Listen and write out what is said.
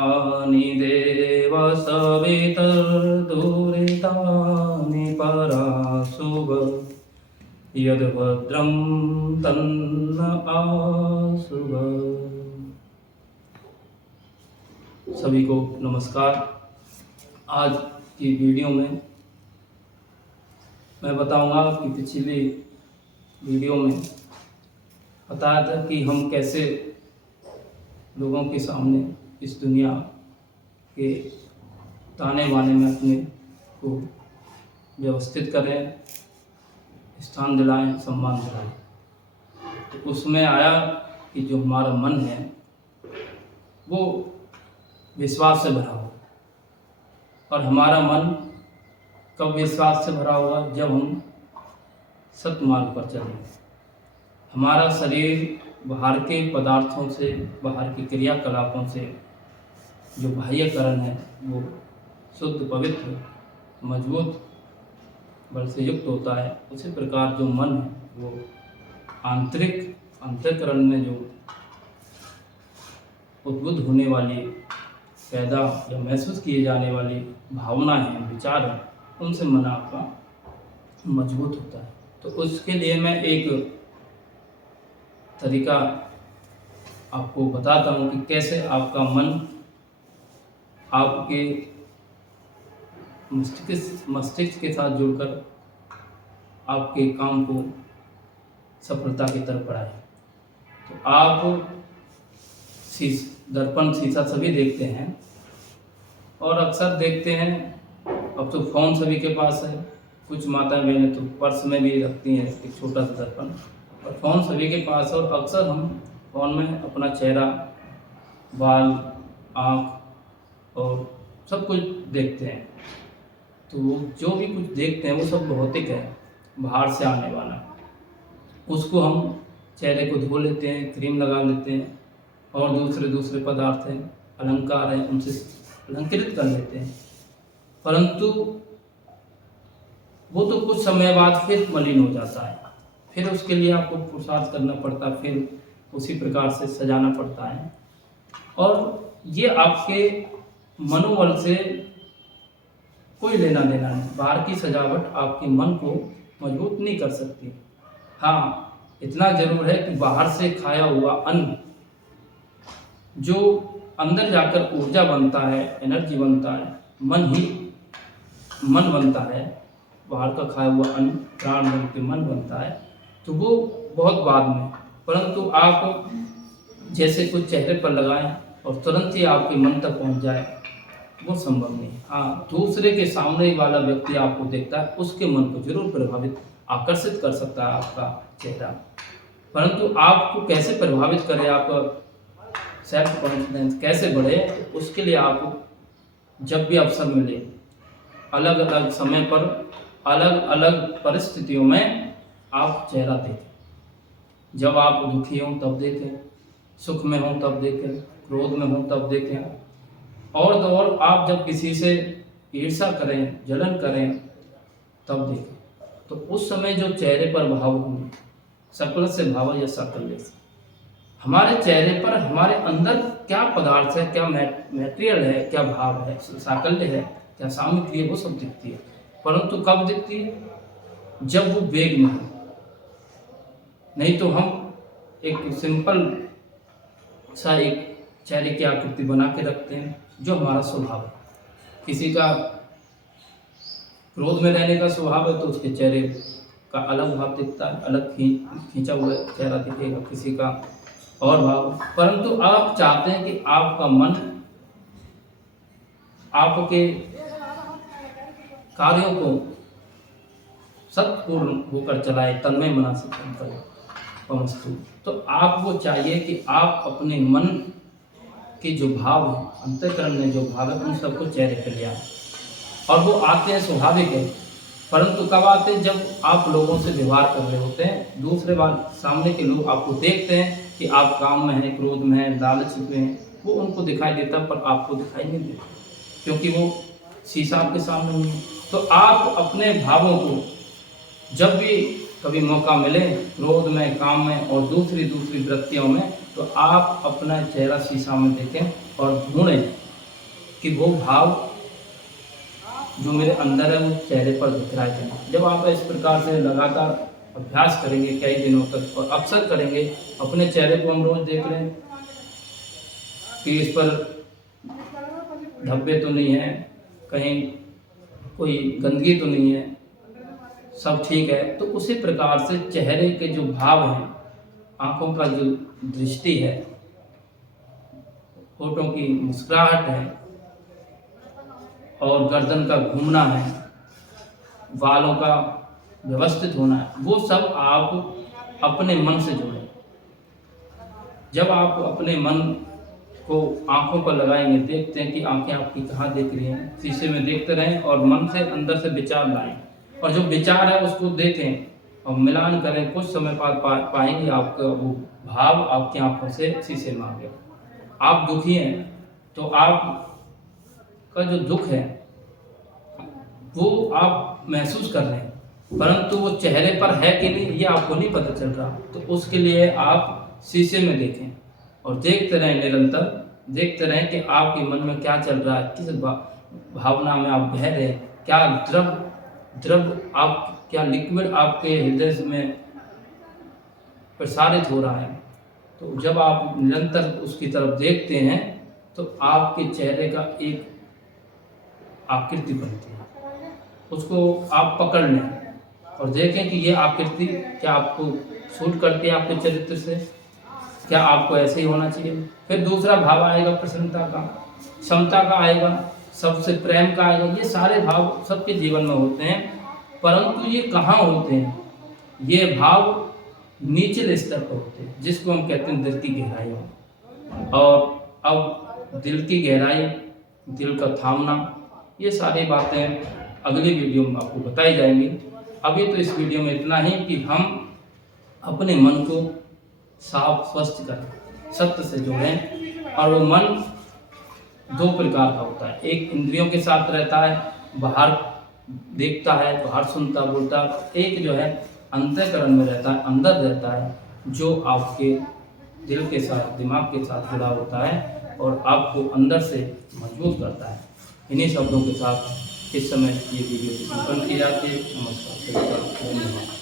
तानि देव सवितर्दुरितानि पराशुभ यद्भद्रं तन्न आशुभ। सभी को नमस्कार। आज की वीडियो में मैं बताऊंगा कि पिछली वीडियो में बताया था कि हम कैसे लोगों के सामने इस दुनिया के ताने बाने में अपने को व्यवस्थित करें, स्थान दिलाएं, सम्मान दिलाएं। तो उसमें आया कि जो हमारा मन है वो विश्वास से भरा हो, और हमारा मन कब विश्वास से भरा होगा? जब हम सत्य मार्ग पर चलें। हमारा शरीर बाहर के पदार्थों से, बाहर के क्रियाकलापों से जो बाह्यकरण है वो शुद्ध, पवित्र, मजबूत बल से युक्त होता है। उसी प्रकार जो मन है वो आंतरिक अंतःकरण में जो उद्बुद्ध होने वाली, पैदा या महसूस किए जाने वाली भावनाएं हैं, विचार हैं, उनसे मन आपका मजबूत होता है। तो उसके लिए मैं एक तरीका आपको बताता हूँ कि कैसे आपका मन आपके मस्तिष्क के साथ जुड़कर आपके काम को सफलता की तरफ बढ़ाए। तो आप दर्पण, शीशा सभी देखते हैं, और अक्सर देखते हैं, अब तो फ़ोन सभी के पास है। कुछ माताएं बहनें तो पर्स में भी रखती हैं एक छोटा सा दर्पण, और फ़ोन सभी के पास है। और अक्सर हम फ़ोन में अपना चेहरा, बाल, आँख और सब कुछ देखते हैं। तो जो भी कुछ देखते हैं वो सब भौतिक है, बाहर से आने वाला। उसको हम चेहरे को धो लेते हैं, क्रीम लगा लेते हैं, और दूसरे पदार्थ हैं, अलंकार हैं, उनसे अलंकृत कर लेते हैं। परंतु वो तो कुछ समय बाद फिर मलिन हो जाता है। फिर उसके लिए आपको पुरुषार्थ करना पड़ता है, फिर उसी प्रकार से सजाना पड़ता है। और ये आपके मनोबल से कोई लेना देना नहीं। बाहर की सजावट आपके मन को मजबूत नहीं कर सकती। हाँ, इतना जरूर है कि बाहर से खाया हुआ अन्न जो अंदर जाकर ऊर्जा बनता है, एनर्जी बनता है, मन बनता है। बाहर का खाया हुआ अन्न प्राण बन के मन बनता है, तो वो बहुत बाद में। परंतु आप जैसे कुछ चेहरे पर लगाएं और तुरंत ही आपके मन तक पहुंच जाए, वो संभव नहीं। हाँ, दूसरे के सामने वाला व्यक्ति आपको देखता है, उसके मन को जरूर प्रभावित, आकर्षित कर सकता है आपका चेहरा। परंतु आपको कैसे प्रभावित करे, आपका सेल्फ कॉन्फिडेंस कैसे बढ़े, तो उसके लिए आप जब भी अवसर मिले, अलग अलग समय पर, अलग अलग परिस्थितियों में आप चेहरा देखें। जब आप दुखी हों तब देखें, सुख में हों तब देखें, क्रोध में हों तब देखें, और तो और आप जब किसी से ईर्ष्या करें, जलन करें तब देखें। तो उस समय जो चेहरे पर भाव होंगे, सकल से भाव या साकल्य से, हमारे चेहरे पर हमारे अंदर क्या पदार्थ है, क्या मैटेरियल है, क्या भाव है, साकल्य है, क्या सामग्री है, वो सब दिखती है। परंतु कब दिखती है? जब वो वेग में हो। नहीं तो हम एक सिंपल सा एक चेहरे की आकृति बना के रखते हैं, जो हमारा स्वभाव है। किसी का क्रोध में रहने का स्वभाव है तो उसके चेहरे का अलग भाव दिखता है, अलग खींचा हुआ चेहरा दिखेगा, किसी का और भाव। परंतु आप चाहते हैं कि आपका मन आपके कार्यों को सत्पूर्ण होकर चलाए, तन्मय मना से पमस्तु। तो आपको चाहिए कि आप अपने मन के जो भाव हैं, अंतःकरण में जो भाव है, उन सबको चेहरे पर ले आए। और वो आते हैं, स्वाभाविक है। परंतु कब आते हैं? जब आप लोगों से व्यवहार कर रहे होते हैं, दूसरे बार सामने के लोग आपको देखते हैं कि आप काम में हैं, क्रोध में हैं, लालच में हैं, वो उनको दिखाई देता पर आपको दिखाई नहीं देता, क्योंकि वो शीशा आपके सामने नहीं है। तो आप अपने भावों को जब भी कभी मौका मिले, क्रोध में, काम में और दूसरी वृत्तियों में, तो आप अपना चेहरा शीशा में देखें और ढूंढें कि वो भाव जो मेरे अंदर है वो चेहरे पर दिख रहा है कि नहीं। जब आप इस प्रकार से लगातार अभ्यास करेंगे कई दिनों तक और अक्सर करेंगे, अपने चेहरे को हम रोज देख रहे हैं कि इस पर धब्बे तो नहीं है, कहीं कोई गंदगी तो नहीं है, सब ठीक है। तो उसी प्रकार से चेहरे के जो भाव हैं, आंखों का जो दृष्टि है, होठों की मुस्कुराहट है और गर्दन का घूमना है, बालों का व्यवस्थित होना है, वो सब आप अपने मन से जुड़े। जब आप अपने मन को आंखों पर लगाएंगे, देखते हैं कि आंखें आपकी कहाँ देख रही हैं, शीशे में देखते रहें और मन से अंदर से विचार लाएं और जो विचार है उसको देखें और मिलान करें। कुछ समय बाद पाएंगे आपका वो भाव आपकी आंखों से शीशे में आ गया। आप दुखी हैं तो आप का जो दुख है वो आप महसूस कर रहे हैं, परंतु वो चेहरे पर है कि नहीं ये आपको नहीं पता चल रहा। तो उसके लिए आप शीशे में देखें और देखते रहें, निरंतर देखते रहें कि आपके मन में क्या चल रहा है, किस भावना में आप बह रहे हैं, क्या द्रव आप क्या लिक्विड आपके हृदय में प्रसारित हो रहा है। तो जब आप निरंतर उसकी तरफ देखते हैं तो आपके चेहरे का एक आकृति बनती है, उसको आप पकड़ लें और देखें कि ये आकृति क्या आपको सूट करती है, आपके चरित्र से, क्या आपको ऐसे ही होना चाहिए। फिर दूसरा भाव आएगा प्रसन्नता का, क्षमता का आएगा, सबसे प्रेम का आएगा। ये सारे भाव सबके जीवन में होते हैं, परंतु ये कहाँ होते हैं, ये भाव निचले स्तर पर होते हैं, जिसको हम कहते हैं दिल की गहराई में। और अब दिल की गहराई, दिल का थामना, ये सारी बातें अगली वीडियो में आपको बताई जाएंगी। अभी तो इस वीडियो में इतना ही कि हम अपने मन को साफ स्वस्थ करें, सत्य से जोड़ें। और वो मन दो प्रकार का होता है, एक इंद्रियों के साथ रहता है, बाहर देखता है, बाहर सुनता बोलता। एक जो है अंतःकरण में रहता है, अंदर रहता है, जो आपके दिल के साथ, दिमाग के साथ जुड़ा होता है और आपको अंदर से मजबूत करता है। इन्हीं शब्दों के साथ इस समय ये वीडियो की संपन्न की जाती है। नमस्कार, धन्यवाद।